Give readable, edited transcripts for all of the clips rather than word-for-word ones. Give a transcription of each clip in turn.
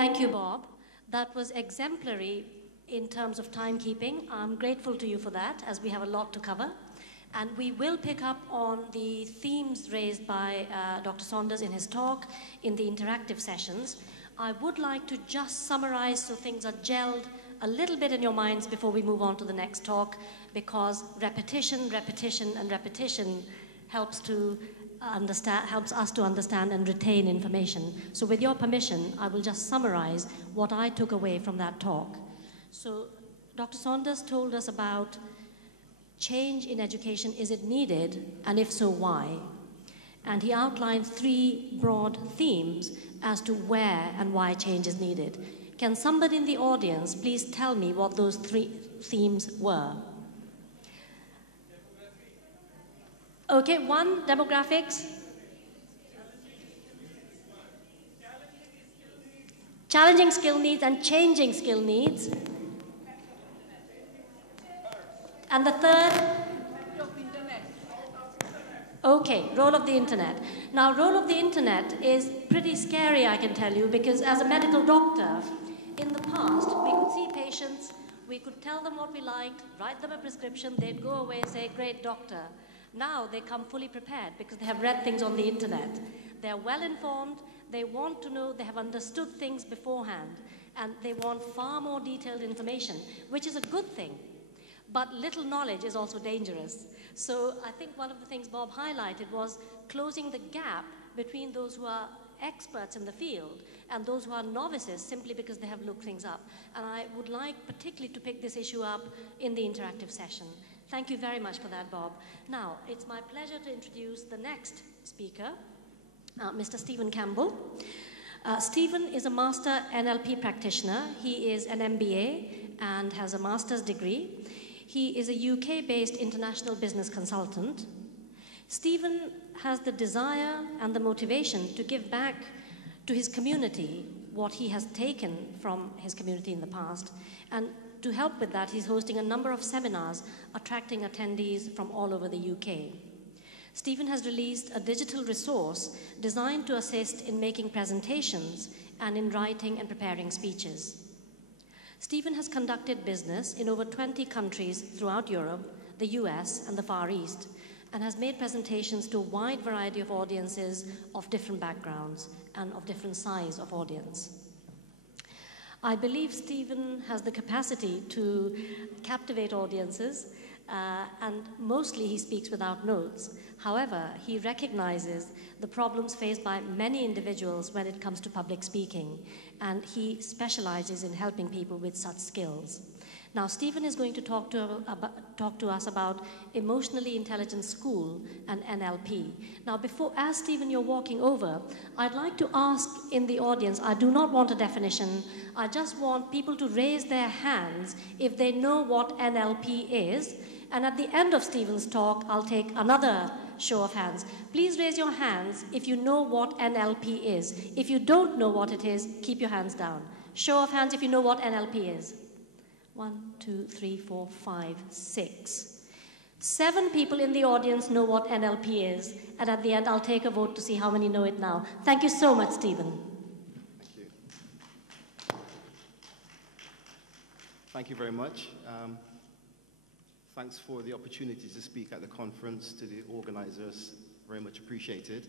Thank you, Bob. That was exemplary in terms of timekeeping. I'm grateful to you for that, as we have a lot to cover. And we will pick up on the themes raised by Dr. Saunders in his talk in the interactive sessions. I would like to just summarize so things are gelled a little bit in your minds before we move on to the next talk, because repetition, repetition, and repetition helps us to understand and retain information. So with your permission, I will just summarize what I took away from that talk. So Dr. Saunders told us about change in education. Is it needed? And if so, why? And he outlined 3 broad themes as to where and why change is needed. Can somebody in the audience please tell me what those 3 themes were? Okay, 1, demographics. Challenging skill needs and changing skill needs. And the 3rd? Okay, role of the internet. Now, role of the internet is pretty scary, I can tell you, because as a medical doctor, in the past, we could see patients, we could tell them what we liked, write them a prescription, they'd go away and say, great doctor. Now they come fully prepared because they have read things on the internet. They're well informed, they want to know, they have understood things beforehand, and they want far more detailed information, which is a good thing. But little knowledge is also dangerous. So I think one of the things Bob highlighted was closing the gap between those who are experts in the field and those who are novices simply because they have looked things up. And I would like particularly to pick this issue up in the interactive session. Thank you very much for that, Bob. Now, it's my pleasure to introduce the next speaker, Mr. Stephen Campbell. Stephen is a master NLP practitioner. He is an MBA and has a master's degree. He is a UK-based international business consultant. Stephen has the desire and the motivation to give back to his community what he has taken from his community in the past. And to help with that, he's hosting a number of seminars attracting attendees from all over the UK. Stephen has released a digital resource designed to assist in making presentations and in writing and preparing speeches. Stephen has conducted business in over 20 countries throughout Europe, the US, and the Far East, and has made presentations to a wide variety of audiences of different backgrounds and of different size of audience. I believe Stephen has the capacity to captivate audiences, and mostly he speaks without notes. However, he recognizes the problems faced by many individuals when it comes to public speaking, and he specializes in helping people with such skills. Now, Stephen is going to talk to us about emotionally intelligent school and NLP. Now, as Stephen, you're walking over, I'd like to ask in the audience, I do not want a definition, I just want people to raise their hands if they know what NLP is, and at the end of Stephen's talk, I'll take another show of hands. Please raise your hands if you know what NLP is. If you don't know what it is, keep your hands down. Show of hands if you know what NLP is. 1, 2, 3, 4, 5, 6. 7 people in the audience know what NLP is, and at the end, I'll take a vote to see how many know it now. Thank you so much, Stephen. Thank you. Thank you very much. Thanks for the opportunity to speak at the conference, to the organizers, very much appreciated.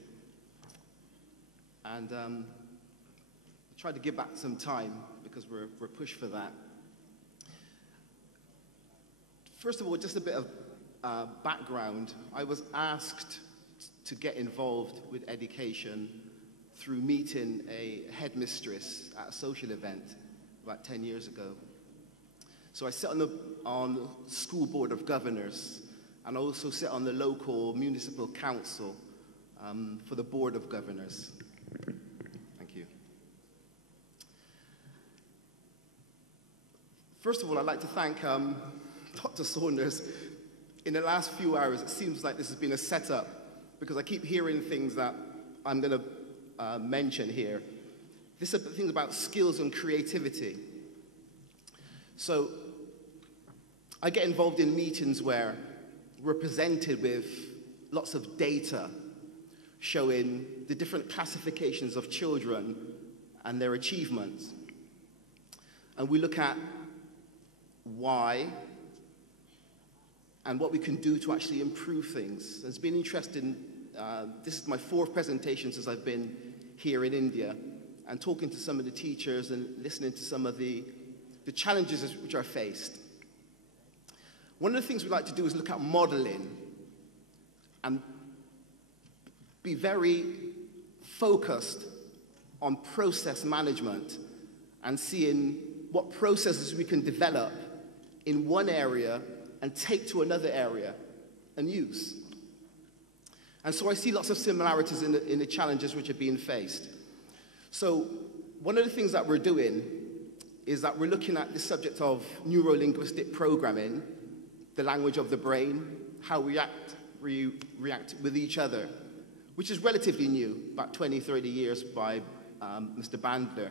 And I tried to give back some time because we're pushed for that. First of all, just a bit of background. I was asked to get involved with education through meeting a headmistress at a social event about 10 years ago. So I sit on the school board of governors, and I also sit on the local municipal council for the board of governors. Thank you. First of all, I'd like to thank Dr. Saunders. In the last few hours, it seems like this has been a setup, because I keep hearing things that I'm going to mention here. This is things about skills and creativity. So I get involved in meetings where we're presented with lots of data showing the different classifications of children and their achievements. And we look at why and what we can do to actually improve things. It's been interesting. This is my 4th presentation since I've been here in India, and talking to some of the teachers and listening to some of the challenges which are faced. One of the things we like to do is look at modeling and be very focused on process management and seeing what processes we can develop in one area and take to another area and use. And so I see lots of similarities in the challenges which are being faced. So one of the things that we're doing is that we're looking at the subject of neuro-linguistic programming, the language of the brain, how we react with each other, which is relatively new, about 20, 30 years by Mr. Bandler.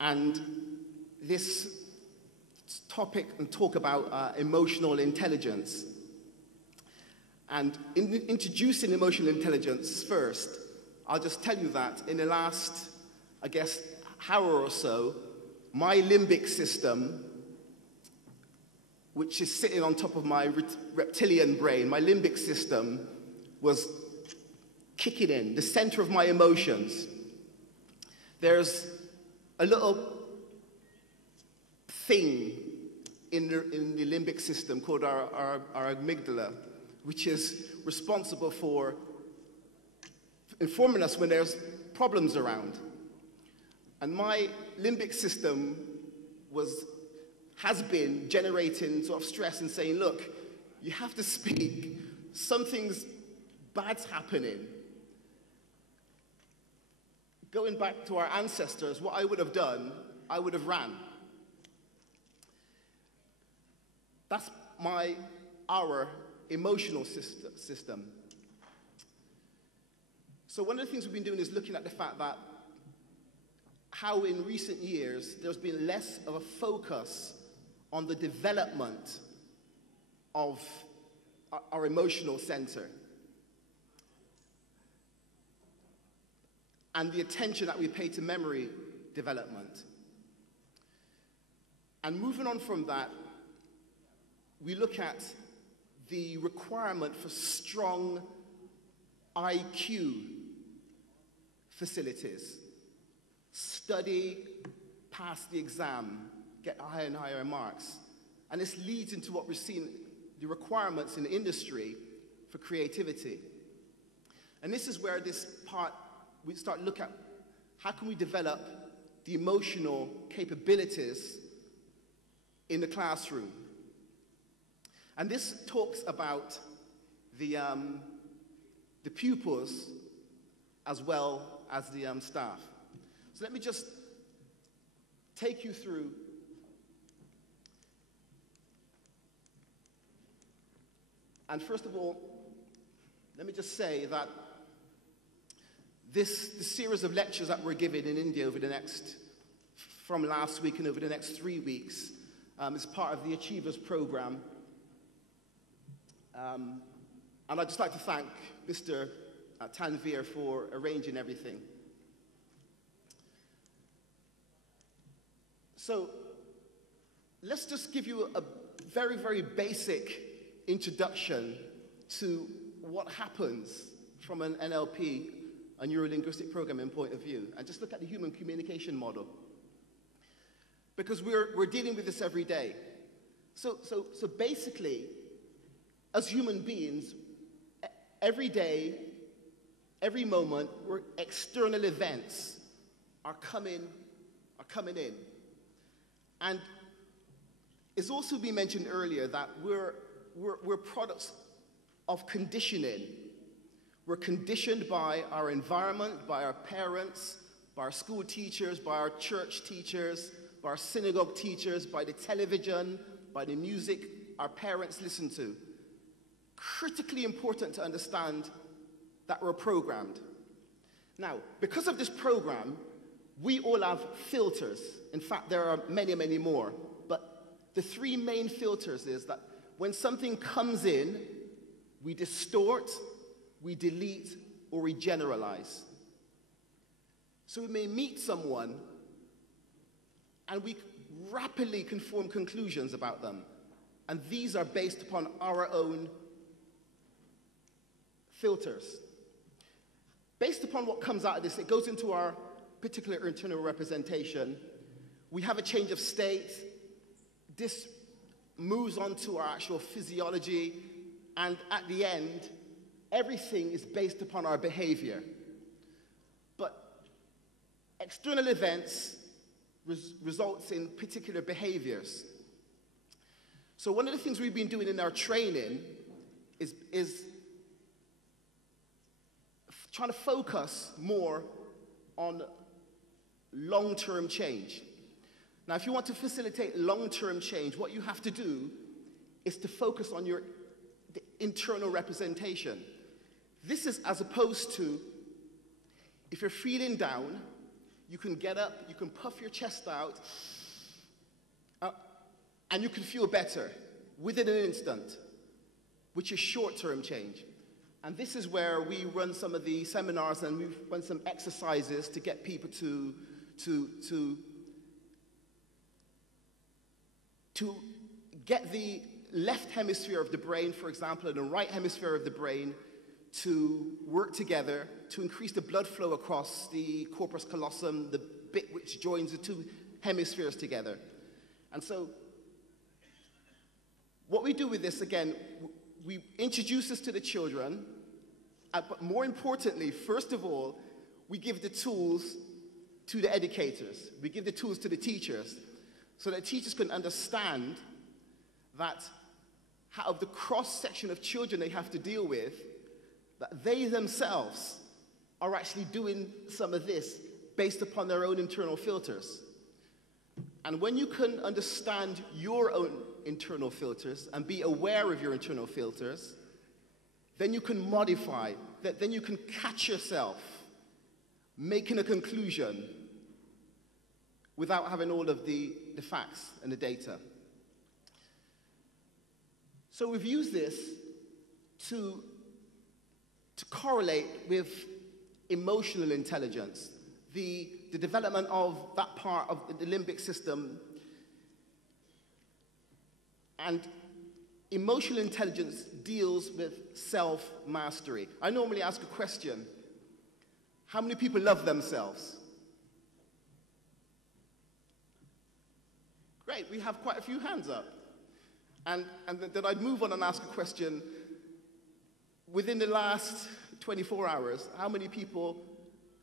And this topic and talk about emotional intelligence. And in introducing emotional intelligence first, I'll just tell you that in the last, I guess, hour or so, my limbic system, which is sitting on top of my reptilian brain, my limbic system was kicking in, the center of my emotions. There's a little thing in the limbic system called our amygdala, which is responsible for informing us when there's problems around. And my limbic system has been generating sort of stress and saying, look, you have to speak, something's bad's happening. Going back to our ancestors, what I would have done, I would have ran. That's our emotional system. So one of the things we've been doing is looking at the fact that how in recent years there's been less of a focus on the development of our emotional center and the attention that we pay to memory development. And moving on from that, we look at the requirement for strong IQ facilities. Study, pass the exam, get higher and higher marks. And this leads into what we're seeing, the requirements in the industry for creativity. And this is where this part, we start looking at how can we develop the emotional capabilities in the classroom. And this talks about the pupils as well as the staff. So let me just take you through and first of all, let me just say that the series of lectures that we're giving in India from last week and over the next 3 weeks is part of the Achievers program. And I'd just like to thank Mr. Tanvir for arranging everything. So let's just give you a very, very basic introduction to what happens from an NLP, a neuro-linguistic programming point of view, and just look at the human communication model. Because we're dealing with this every day. So basically, as human beings, every day, every moment, external events are coming in. And it's also been mentioned earlier that we're products of conditioning. We're conditioned by our environment, by our parents, by our school teachers, by our church teachers, by our synagogue teachers, by the television, by the music our parents listen to. Critically important to understand that we're programmed. Now, because of this program, we all have filters. In fact, there are many, many more. But the 3 main filters is that when something comes in, we distort, we delete, or we generalize. So we may meet someone and we rapidly can form conclusions about them. And these are based upon our own filters. Based upon what comes out of this, it goes into our particular internal representation. We have a change of state. This moves on to our actual physiology. And at the end, everything is based upon our behavior. But external events results in particular behaviors. So one of the things we've been doing in our training is trying to focus more on long-term change. Now, if you want to facilitate long-term change, what you have to do is to focus on the internal representation. This is as opposed to, if you're feeling down, you can get up, you can puff your chest out, and you can feel better within an instant, which is short-term change. And this is where we run some of the seminars and we've run some exercises to get people to get the left hemisphere of the brain, for example, and the right hemisphere of the brain to work together to increase the blood flow across the corpus callosum, the bit which joins the two hemispheres together. And so what we do with this, again, we introduce this to the children, but more importantly, first of all, we give the tools to the educators. We give the tools to the teachers so that teachers can understand that out of the cross-section of children they have to deal with, that they themselves are actually doing some of this based upon their own internal filters. And when you can understand your own internal filters and be aware of your internal filters, then you can modify, then you can catch yourself making a conclusion without having all of the facts and the data. So we've used this to correlate with emotional intelligence, the development of that part of the limbic system. And emotional intelligence deals with self-mastery. I normally ask a question: how many people love themselves? Great, we have quite a few hands up. And then I'd move on and ask a question: within the last 24 hours, how many people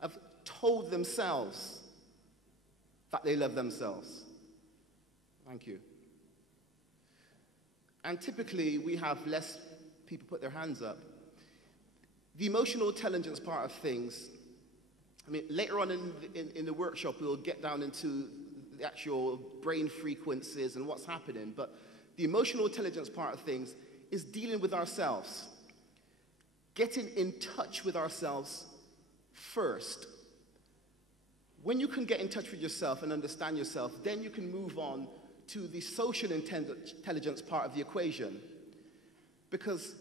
have told themselves that they love themselves? Thank you. And typically, we have less people put their hands up. The emotional intelligence part of things, I mean, later on in the workshop, we'll get down into the actual brain frequencies and what's happening, but the emotional intelligence part of things is dealing with ourselves, getting in touch with ourselves first. When you can get in touch with yourself and understand yourself, then you can move on to the social intelligence part of the equation. Because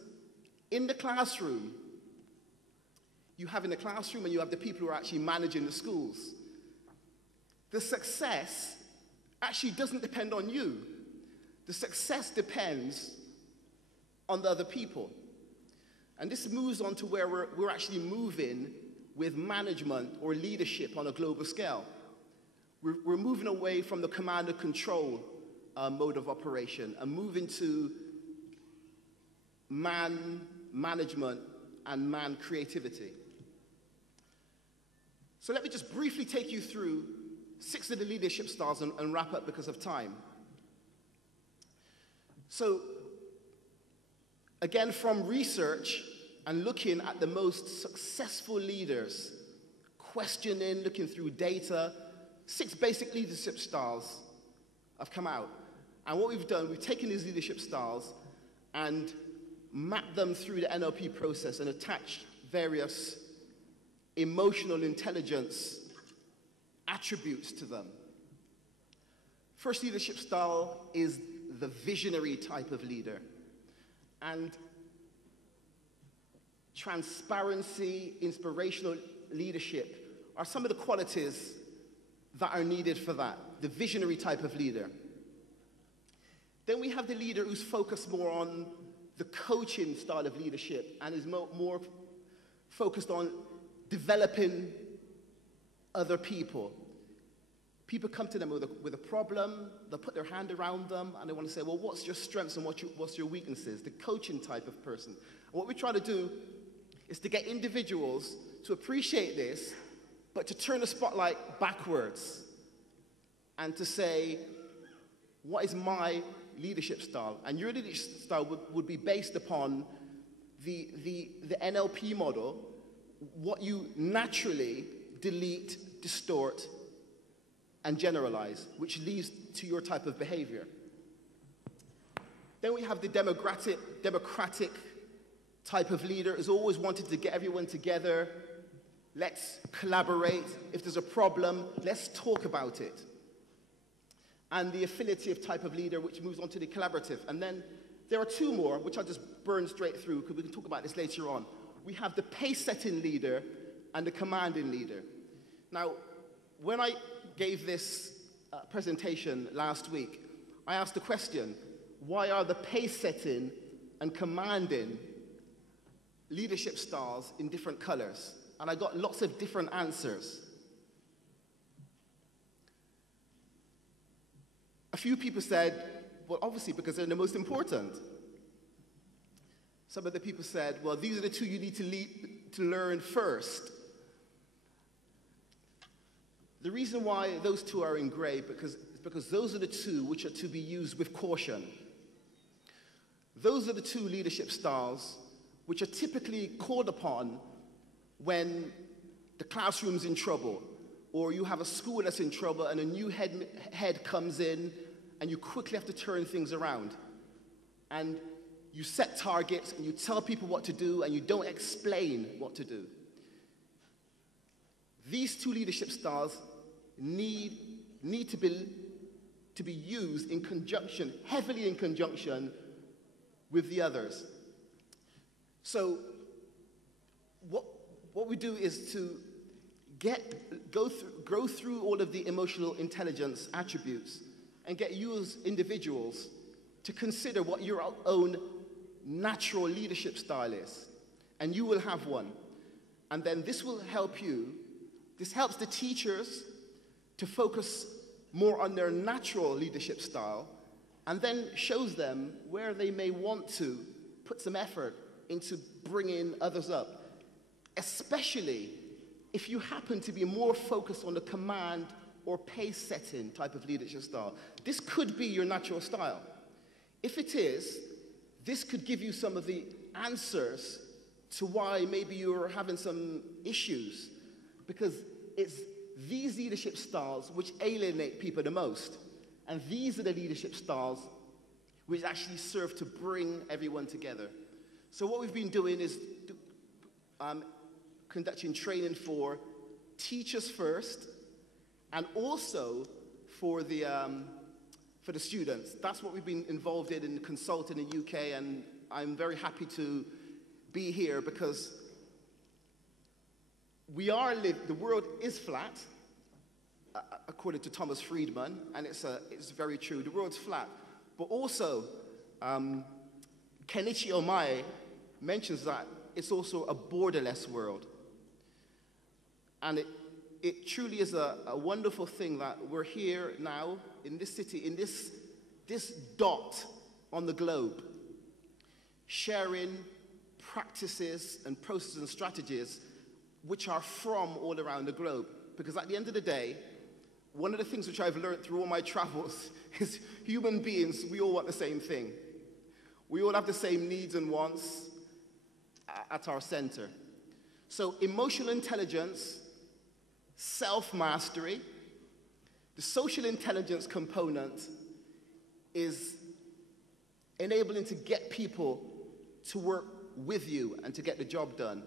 in the classroom, you have the people who are actually managing the schools. The success actually doesn't depend on you. The success depends on the other people. And this moves on to where we're actually moving with management or leadership on a global scale. We're moving away from the command and control mode of operation and moving to man management and man creativity. So let me just briefly take you through 6 of the leadership styles and wrap up because of time. So, again, from research and looking at the most successful leaders, questioning, looking through data, 6 basic leadership styles have come out. And what we've done, we've taken these leadership styles and mapped them through the NLP process and attached various emotional intelligence attributes to them. First leadership style is the visionary type of leader. And transparency, inspirational leadership are some of the qualities that are needed for that, the visionary type of leader. Then we have the leader who's focused more on the coaching style of leadership and is more focused on developing other people. People come to them with a problem, they'll put their hand around them, and they want to say, well, what's your strengths and what's your weaknesses? The coaching type of person. And what we try to do is to get individuals to appreciate this, but to turn the spotlight backwards and to say, what is my leadership style? And your leadership style would be based upon the NLP model, what you naturally delete, distort, and generalize, which leads to your type of behavior. Then we have the democratic type of leader who's always wanted to get everyone together. Let's collaborate. If there's a problem, let's talk about it. And the affiliative type of leader, which moves on to the collaborative. And then there are two more, which I'll just burn straight through, because we can talk about this later on. We have the pace-setting leader and the commanding leader. Now, when I gave this presentation last week, I asked the question, why are the pace-setting and commanding leadership styles in different colors? And I got lots of different answers. A few people said, well, obviously, because they're the most important. Some of the people said, well, these are the two you need to learn first. The reason why those two are in gray is because those are the two which are to be used with caution. Those are the two leadership styles which are typically called upon when the classroom's in trouble, or you have a school that's in trouble and a new head comes in and you quickly have to turn things around. And you set targets and you tell people what to do and you don't explain what to do. These two leadership styles need to be used in conjunction, heavily in conjunction with the others. So what we do is to go through all of the emotional intelligence attributes and get you as individuals to consider what your own natural leadership style is. And you will have one. And then this will help you. This helps the teachers to focus more on their natural leadership style, and then shows them where they may want to put some effort into bringing others up, especially if you happen to be more focused on the command or pace-setting type of leadership style. This could be your natural style. If it is, this could give you some of the answers to why maybe you're having some issues, because it's these leadership styles which alienate people the most. And these are the leadership styles which actually serve to bring everyone together. So what we've been doing is conducting training for teachers first, and also for the students. That's what we've been involved in consulting in the UK, and I'm very happy to be here because the world is flat, according to Thomas Friedman, and it's very true. The world's flat. But also, Kenichi Omae mentions that it's also a borderless world. And it truly is a wonderful thing that we're here now in this city, in this dot on the globe, sharing practices and processes and strategies which are from all around the globe. Because at the end of the day, one of the things which I've learned through all my travels is human beings, we all want the same thing. We all have the same needs and wants at our center. So emotional intelligence, self-mastery, the social intelligence component is enabling to get people to work with you and to get the job done.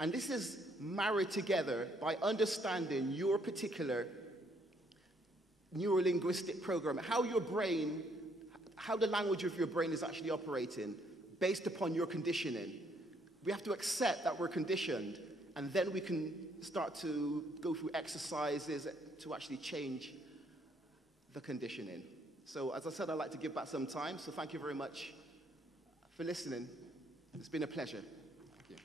And this is married together by understanding your particular neuro-linguistic program, how the language of your brain is actually operating based upon your conditioning. We have to accept that we're conditioned, and then we can start to go through exercises to actually change the conditioning. So as I said, I'd like to give back some time, so thank you very much for listening. It's been a pleasure. Thank you.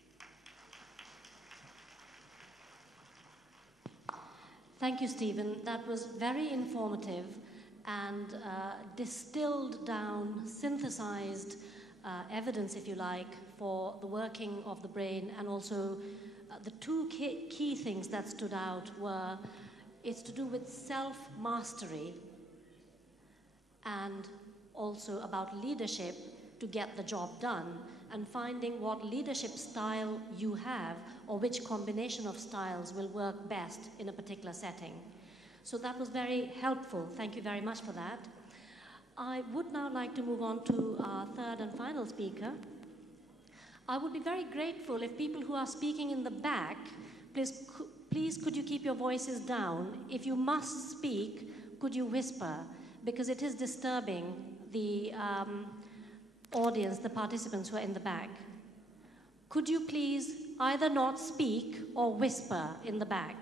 Thank you, Stephen. That was very informative and distilled down, synthesized evidence, if you like, for the working of the brain, and also the two key things that stood out were it's to do with self-mastery and also about leadership to get the job done, and finding what leadership style you have or which combination of styles will work best in a particular setting. So that was very helpful. Thank you very much for that. I would now like to move on to our third and final speaker. I would be very grateful if people who are speaking in the back, please could you keep your voices down? If you must speak, could you whisper? Because it is disturbing the audience, the participants who are in the back. Could you please either not speak or whisper in the back?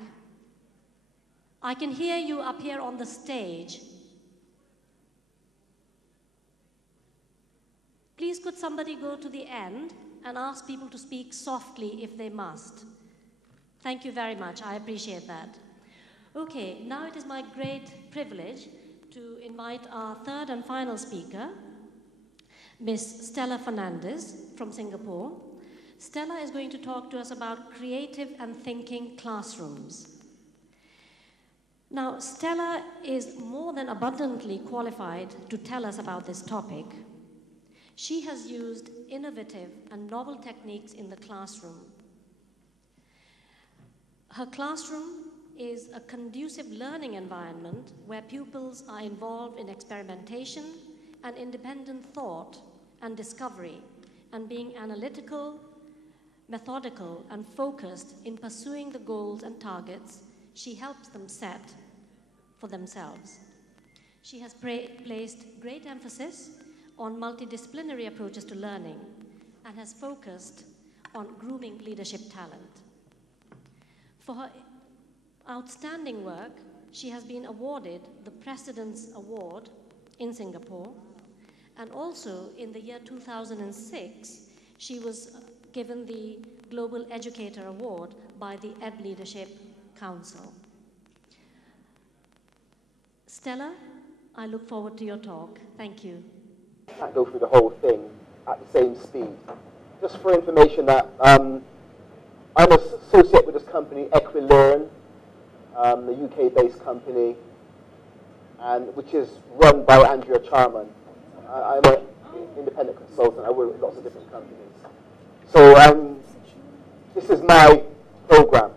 I can hear you up here on the stage. Please could somebody go to the end and ask people to speak softly if they must. Thank you very much, I appreciate that. Okay, now it is my great privilege to invite our third and final speaker, Ms. Stella Fernandez from Singapore. Stella is going to talk to us about creative and thinking classrooms. Now, Stella is more than abundantly qualified to tell us about this topic. She has used innovative and novel techniques in the classroom. Her classroom is a conducive learning environment where pupils are involved in experimentation and independent thought and discovery, and being analytical, methodical, and focused in pursuing the goals and targets she helps them set for themselves. She has placed great emphasis on multidisciplinary approaches to learning and has focused on grooming leadership talent. For her outstanding work, she has been awarded the Precedence Award in Singapore, and also in the year 2006, she was given the Global Educator Award by the Ed Leadership Council. Stella, I look forward to your talk. Thank you. Can't go through the whole thing at the same speed. Just for information that I'm an associate with this company, Equilearn, the UK-based company, and which is run by Andrea Charman. I'm an independent consultant. I work with lots of different companies. So this is my program,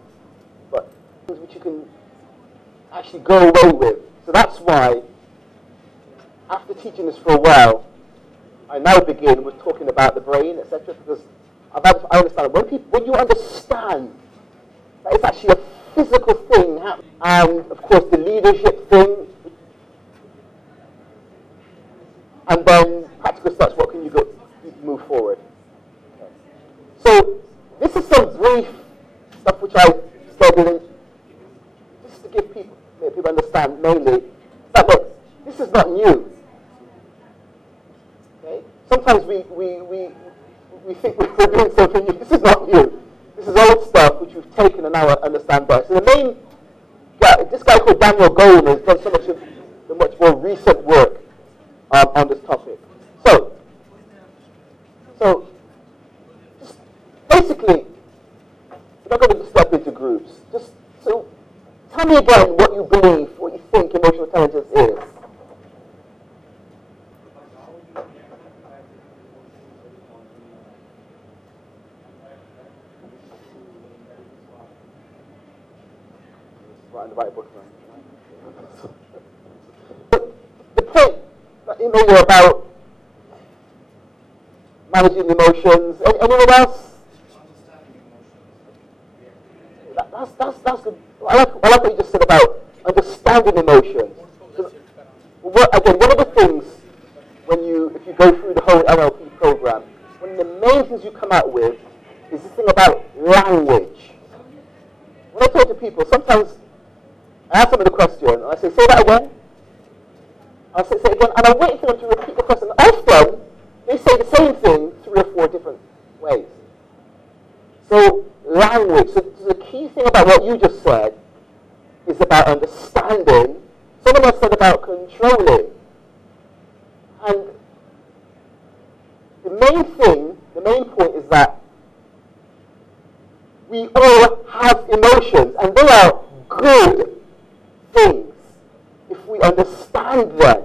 but things which you can actually go away with. So that's why, after teaching this for a while, I now begin with talking about the brain, etc. Because I understand when you understand that it's actually a physical thing, and of course the leadership thing, and then practical steps. What can you move forward? Okay. So this is some brief stuff which I studied, just to give people understand mainly that look, this is not new. Okay? Sometimes we think we're doing something new. This is not new. This is old stuff which we've taken and now understand better. So the main guy, this guy called Daniel Goleman, has done so much of the much more recent work on this topic. So just basically, we're not going to step into groups. Just so tell me again what you believe, what you think emotional intelligence is. Right in the right book, right? The point that you know about managing emotions. Anyone else? That's good. I like what you just said about understanding emotions. Again, one of the things if you go through the whole NLP program, one of the main things you come out with is this thing about language. when I talk to people, sometimes I ask them the question, and I say that again. I say it again, and I'm waiting for them to repeat the question. Often, they say the same thing 3 or 4 different ways. So, language. So the key thing about what you just said is about understanding. Someone else said about controlling. And the main point is that we all have emotions, and they are good things if we understand them.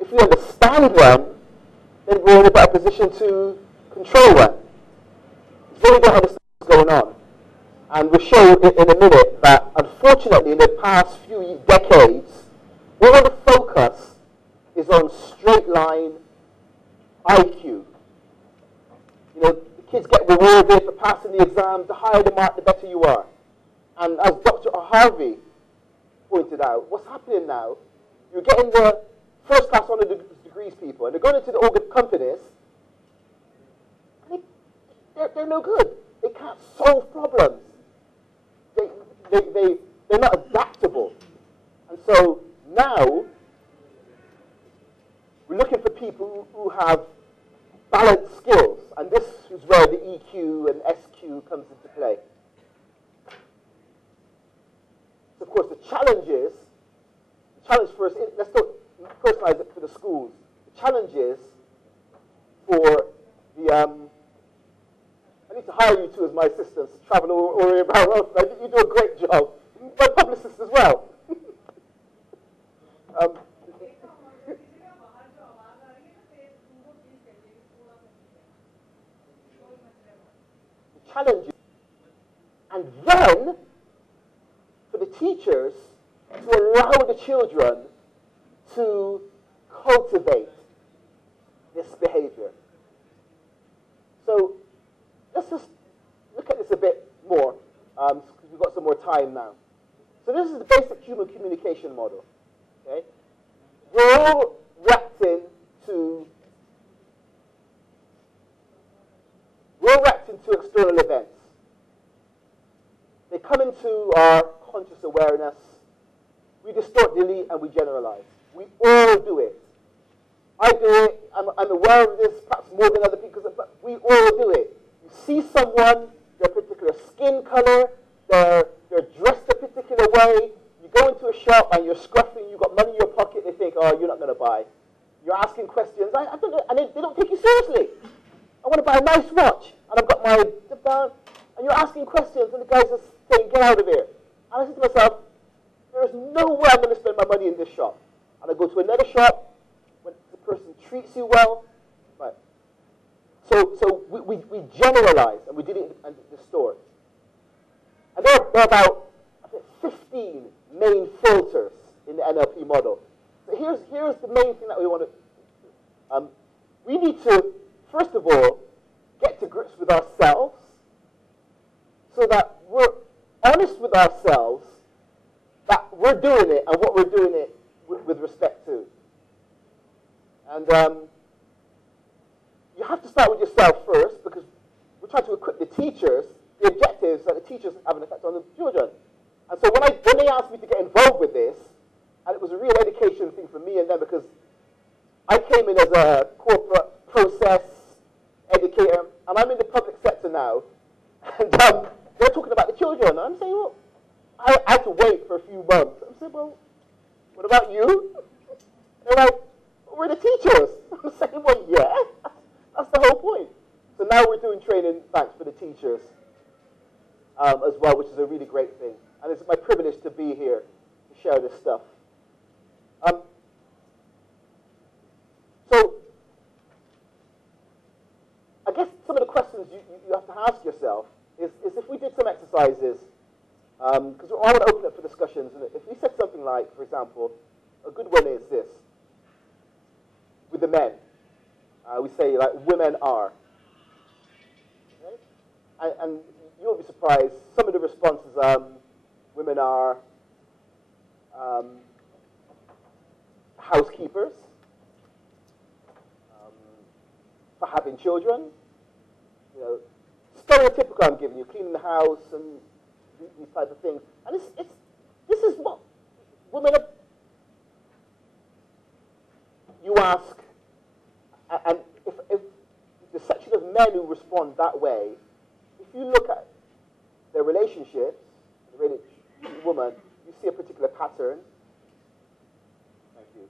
If we understand them, then we're in a better position to control them. If we don't understand what's going on, and we'll show in a minute that, unfortunately, in the past few decades, all the focus is on straight line IQ. You know, the kids get rewarded for passing the exam. The higher the mark, the better you are. And as Dr. Harvey pointed out, what's happening now, you're getting the first class honor degrees people, and they're going into the organ companies, and they're no good. They can't solve problems. They're not adaptable. And so now, we're looking for people who have balanced skills, and this is where the EQ and SQ comes into play. So of course, the challenge first, let's personalize it for the schools. The challenge is for the, I need to hire you two as my assistants to travel all around. I think you do a great job. My publicist as well. Challenges, and then for the teachers to allow the children to cultivate this behavior. So let's just look at this a bit more, because we've got some more time now. So this is the basic human communication model. Okay? We're all reacting to external events. They come into our conscious awareness. We distort, delete, and we generalize. We all do it. I do it. I'm aware of this, perhaps more than other people, but we all do it. You see someone, their particular skin color, they're dressed a particular way. You go into a shop and you're scruffing, you've got money in your pocket, they think, oh, you're not going to buy. You're asking questions, I don't know, and they don't take you seriously. I want to buy a nice watch, and I've got my zip down, and you're asking questions, and the guy's just saying, get out of here. And I said to myself, there's no way I'm going to spend my money in this shop. And I go to another shop, when the person treats you well. Right. So we generalize, and we did it and distort. And there are about, I think, 15 main filters in the NLP model. So here's the main thing that we want to, we need to, first of all, get to grips with ourselves so that we're honest with ourselves that we're doing it and what we're doing it with respect to. And you have to start with yourself first, because we're trying to equip the teachers. The objective is that the teachers have an effect on the children. And so when they asked me to get involved with this, and it was a real education thing for me and them, because I came in as a corporate process educator, and I'm in the public sector now, and they're talking about the children. And I'm saying, well, I had to wait for a few months. I'm saying, well, what about you? They're like, we're the teachers. I'm saying, well, yeah, that's the whole point. So now we're doing training, thanks, for the teachers as well, which is a really great thing. And it's my privilege to be here to share this stuff. So I guess some of the questions you have to ask yourself is if we did some exercises, because I want to open up for discussions, and if we said something like, for example, a good one is this. With the men, we say, like, women are. Okay? And you'll be surprised, some of the responses, women are housekeepers, for having children, you know, stereotypical I'm giving you, cleaning the house, and these type of things. And this is what women are. You ask, and if the section of men who respond that way, if you look at their relationships, the woman, you see a particular pattern. Thank you.